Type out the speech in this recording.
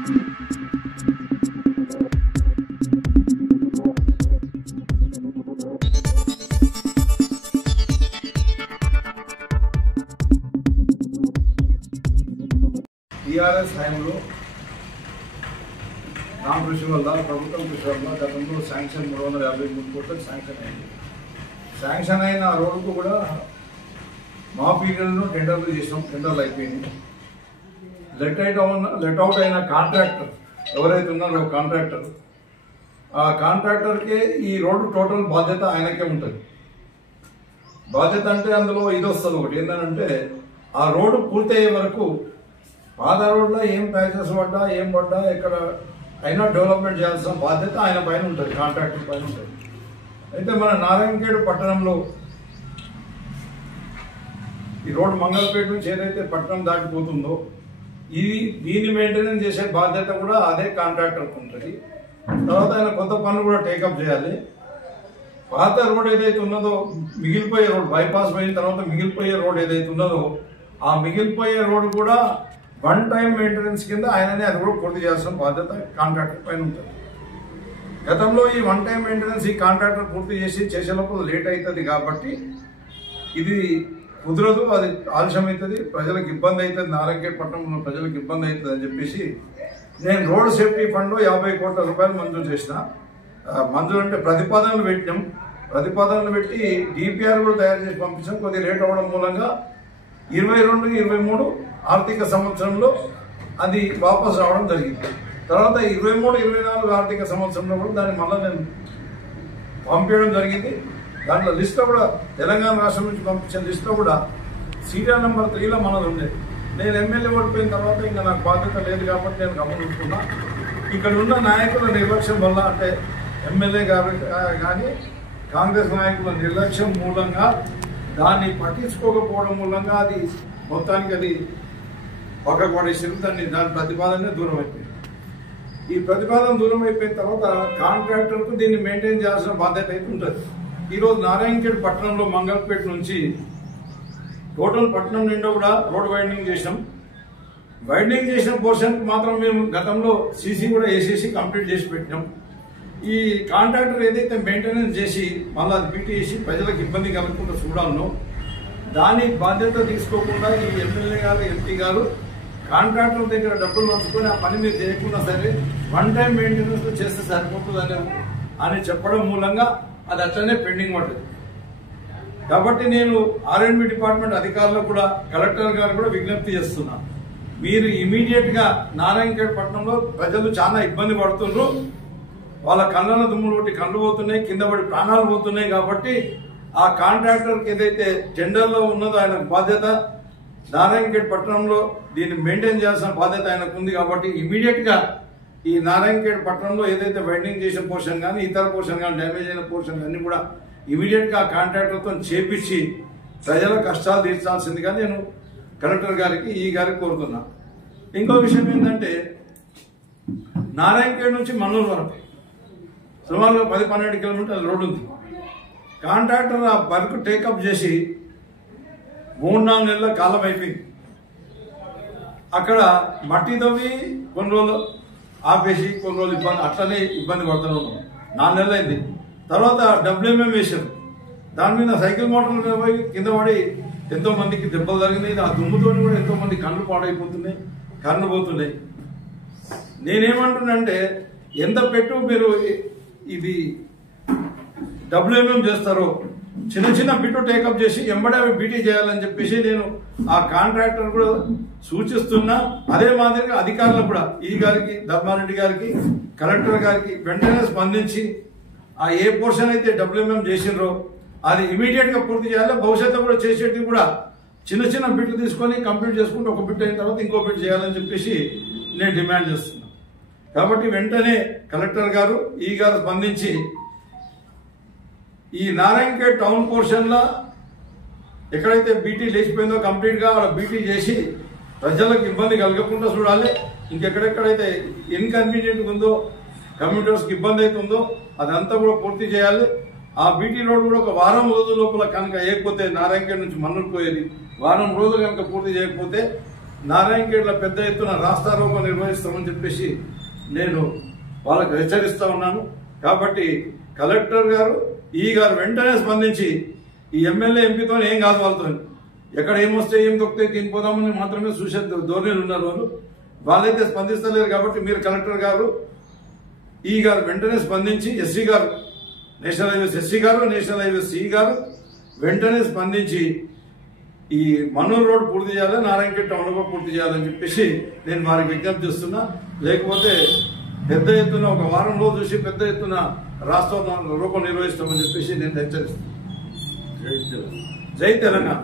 TRS హయాంలో నామ కృషి వల్ల ప్రభుత్వం కృషి వల్ల గతంలో శాంక్షన్ 353 కోట్లకు శాంక్షన్ అయింది. శాంక్షన్ అయిన రోడ్డుకు కూడా మా పీరియడ్లో టెండర్లు చేసినాం. టెండర్లు అయిపోయింది. లెట్ అవుట్ అయిన కాంట్రాక్టర్ ఎవరైతే ఉన్నారో కాంట్రాక్టర్, ఆ కాంట్రాక్టర్కే ఈ రోడ్డు టోటల్ బాధ్యత ఆయనకే ఉంటుంది. బాధ్యత అంటే అందులో ఇది వస్తుంది ఒకటి ఏంటంటే ఆ రోడ్డు పూర్తయ్యే వరకు పాత రోడ్లో ఏం ప్యాచెస్ పడ్డా ఏం పడ్డా ఎక్కడ అయినా డెవలప్మెంట్ చేయాల్సిన బాధ్యత ఆయన పైన ఉంటుంది, కాంట్రాక్టర్ పైన ఉంటుంది. అయితే మన నారాయణఖేడ్ పట్టణంలో ఈ రోడ్డు మంగళపేట నుంచి ఏదైతే పట్టణం దాటిపోతుందో దీన్ని మెయింటెనెన్స్ చేసే బాధ్యత కూడా అదే కాంట్రాక్టర్కి ఉంటుంది. తర్వాత ఆయన కొత్త పనులు కూడా టేకప్ చేయాలి. పాత రోడ్ ఏదైతే ఉన్నదో మిగిలిపోయే రోడ్ బైపాస్ పోయిన తర్వాత మిగిలిపోయే రోడ్ ఏదైతే ఉన్నదో ఆ మిగిలిపోయే రోడ్ కూడా వన్ టైం మెయింటెనెన్స్ కింద ఆయననే అది కూడా పూర్తి చేయాల్సిన బాధ్యత కాంట్రాక్టర్ పైన ఉంటుంది. గతంలో ఈ వన్ టైం మెయింటెనెన్స్ ఈ కాంట్రాక్టర్ పూర్తి చేసే లోపల లేట్ అవుతుంది కాబట్టి ఇది కుదరదు, అది ఆలస్యం అవుతుంది, ప్రజలకు ఇబ్బంది అవుతుంది, నారాయణఖేడ్ పట్టణంలో ప్రజలకు ఇబ్బంది అవుతుంది అని చెప్పేసి నేను రోడ్ సేఫ్టీ ఫండ్లో 50 కోట్ల రూపాయలు మంజూరు చేసిన. మంజూరు అంటే ప్రతిపాదనలు పెట్టినాం. ప్రతిపాదనలు పెట్టి డిపిఆర్ కూడా తయారు చేసి పంపించాం. కొద్దిగా లేట్ అవ్వడం మూలంగా 22-23 ఆర్థిక సంవత్సరంలో అది వాపసు రావడం జరిగింది. తర్వాత 23-24 ఆర్థిక సంవత్సరంలో కూడా దాన్ని మళ్ళీ నేను పంపించడం జరిగింది. దాంట్లో లిస్ట్లో కూడా తెలంగాణ రాష్ట్రం నుంచి పంపించిన లిస్ట్లో కూడా సీరియల్ నెంబర్ 3లో మనది ఉండేది. నేను ఎమ్మెల్యే ఓడిపోయిన తర్వాత ఇంకా నాకు బాధ్యత లేదు కాబట్టి నేను గమనించుకున్నా. ఇక్కడ ఉన్న నాయకుల నిర్లక్ష్యం వల్ల అంటే ఎమ్మెల్యే గారు కానీ కాంగ్రెస్ నాయకుల నిర్లక్ష్యం మూలంగా దాన్ని పట్టించుకోకపోవడం మూలంగా అది మొత్తానికి అది పక్కకు పడేసారు. దాని ప్రతిపాదన దూరం అయిపోయింది. ఈ ప్రతిపాదన దూరం అయిపోయిన తర్వాత కాంట్రాక్టర్కు దీన్ని మెయింటైన్ చేయాల్సిన బాధ్యత అయితే ఉంటుంది. ఈరోజు నారాయణఖేడ్ పట్టణంలో మంగళపేట నుంచి టోటల్ పట్టణం నిండా కూడా రోడ్ వైండింగ్ చేసినాం. వైండింగ్ చేసిన పోర్షన్కి మాత్రం మేము గతంలో సీసీ కూడా వేసేసి కంప్లీట్ చేసి పెట్టినాం. ఈ కాంట్రాక్టర్ ఏదైతే మెయింటెనెన్స్ చేసి మళ్ళీ అది బీటీ చేసి ప్రజలకు ఇబ్బంది కలగకుండా చూడాలనో దాని బాధ్యత తీసుకోకుండా ఈ ఎమ్మెల్యే గారు ఎంపీ గారు కాంట్రాక్టర్ దగ్గర డబ్బులు పంచుకొని ఆ పని మీరు చేయకుండా సరే వన్ టైం మెయింటెనెన్స్ చేస్తే సరిపోతుంది అని చెప్పడం మూలంగా అది అట్లనే పెండింగ్ పడుతుంది. కాబట్టి నేను ఆర్ఎండ్బి డిపార్ట్మెంట్ అధికారులకు కూడా కలెక్టర్ గారు కూడా విజ్ఞప్తి చేస్తున్నాను. మీరు ఇమీడియట్గా నారాయణఖేడ్ పట్టణంలో ప్రజలు చాలా ఇబ్బంది పడుతున్నారు. వాళ్ళ కళ్ళలో దుమ్ములు కొట్టి కళ్ళు పోతున్నాయి, కింద పడి ప్రాణాలు పోతున్నాయి. కాబట్టి ఆ కాంట్రాక్టర్కి ఏదైతే టెండర్లో ఉన్నదో ఆయన బాధ్యత నారాయణఖేడ్ పట్టణంలో దీన్ని మెయింటైన్ చేయాల్సిన బాధ్యత ఆయనకు ఉంది. కాబట్టి ఇమీడియట్గా ఈ నారాయణఖేడ్ పట్టణంలో ఏదైతే వైండింగ్ చేసిన పోర్షన్ కానీ ఇతర పోర్షన్ కానీ డ్యామేజ్ అయిన పోర్షన్ అన్ని కూడా ఇమీడియట్గా ఆ కాంట్రాక్టర్తో చేపించి ప్రజల కష్టాలు తీర్చాల్సిందిగా నేను కలెక్టర్ గారికి ఈ గారికి కోరుతున్నా. ఇంకో విషయం ఏంటంటే నారాయణఖేడ్ నుంచి మన్నూరు వరకు సుమారుగా 10-12 కిలోమీటర్ల రోడ్డు ఉంది. కాంట్రాక్టర్ ఆ వర్క్ టేకప్ చేసి 3-4 నెలల కాలం అయిపోయింది. అక్కడ మట్టి తవ్వి కొన్ని రోజులు ఆపేసి కొన్ని రోజులు అట్లనే ఇబ్బంది పడుతున్నాం. 4 నెలలు అయింది. తర్వాత WMM వేశారు. దాని మీద సైకిల్ మోటార్ల మీద పోయి కింద పడి ఎంతో మందికి దెబ్బలు జరిగినాయి. ఆ దుమ్ముతో కూడా ఎంతో మంది కళ్ళు పాడైపోతున్నాయి, కళ్ళు పోతున్నాయి. నేనేమంటున్నానంటే ఎంత పెట్టు మీరు ఇది WMM చేస్తారో చిన్న చిన్న బిట్టు టేకప్ చేసి ఎంబడే బీటీ చేయాలని చెప్పేసి నేను ఆ కాంట్రాక్టర్ కూడా సూచిస్తున్నా. అదే మాదిరిగా అధికారులకు కూడా ఈ గారికి, ధర్మారెడ్డి గారికి, కలెక్టర్ గారికి వెంటనే స్పందించి ఆ ఏ పోర్షన్ అయితే WMM చేసినరో అది ఇమీడియట్ గా పూర్తి చేయాలి. భవిష్యత్తు కూడా చేసేటివి కూడా చిన్న చిన్న బిట్లు తీసుకొని కంప్లీట్ చేసుకుంటూ ఒక బిట్ అయిన తర్వాత ఇంకో బిట్ చేయాలని చెప్పేసి నేను డిమాండ్ చేస్తున్నాను. కాబట్టి వెంటనే కలెక్టర్ గారు ఈ గారు స్పందించి ఈ నారాయణఖేడ్ టౌన్ పోర్షన్లో ఎక్కడైతే బీటీ లేచిపోయిందో కంప్లీట్గా అక్కడ బీటీ చేసి ప్రజలకు ఇబ్బంది కలగకుండా చూడాలి. ఇంకెక్కడెక్కడైతే ఇన్కన్వీనియంట్ ఉందో కమ్యూటర్స్కి ఇబ్బంది అవుతుందో అదంతా కూడా పూర్తి చేయాలి. ఆ బీటీ రోడ్ కూడా ఒక వారం రోజుల లోపల కనుక వేయకపోతే నారాయణఖేడ్ నుంచి మన్నూరు పోయేది వారం రోజులు కనుక పూర్తి చేయకపోతే నారాయణఖేడ్లో పెద్ద ఎత్తున రాస్తారోకో నిర్వహిస్తామని చెప్పేసి నేను వాళ్ళకు హెచ్చరిస్తా ఉన్నాను. కాబట్టి కలెక్టర్ గారు గారు వెంటనే స్పందించి ఈ ఎమ్మెల్యే ఎంపీతో ఏం కాదు వాళ్ళతో ఎక్కడ ఏమొస్తే ఏం దొరికితే తినిపోదామని మాత్రమే చూసే ధోరణిలు ఉన్నారు వాళ్ళైతే స్పందిస్తలేరు. కాబట్టి మీరు కలెక్టర్ గారు గారు వెంటనే స్పందించి ఎస్సీ గారు నేషనల్ హైవేస్ ఎస్సీ గారు నేషనల్ హైవేస్ సిఈ గారు వెంటనే స్పందించి ఈ మన్నూరు రోడ్ పూర్తి చేయాలి, నారాయణఖేడ్ టౌన్ కూడా పూర్తి చేయాలని చెప్పేసి నేను వారికి విజ్ఞప్తి చేస్తున్నా. లేకపోతే పెద్ద ఎత్తున ఒక వారంలో చూసి పెద్ద ఎత్తున రాష్ట్ర రూపం నిర్వహిస్తామని చెప్పేసి నేను హెచ్చరిస్తున్నాను. జై తెలంగాణ.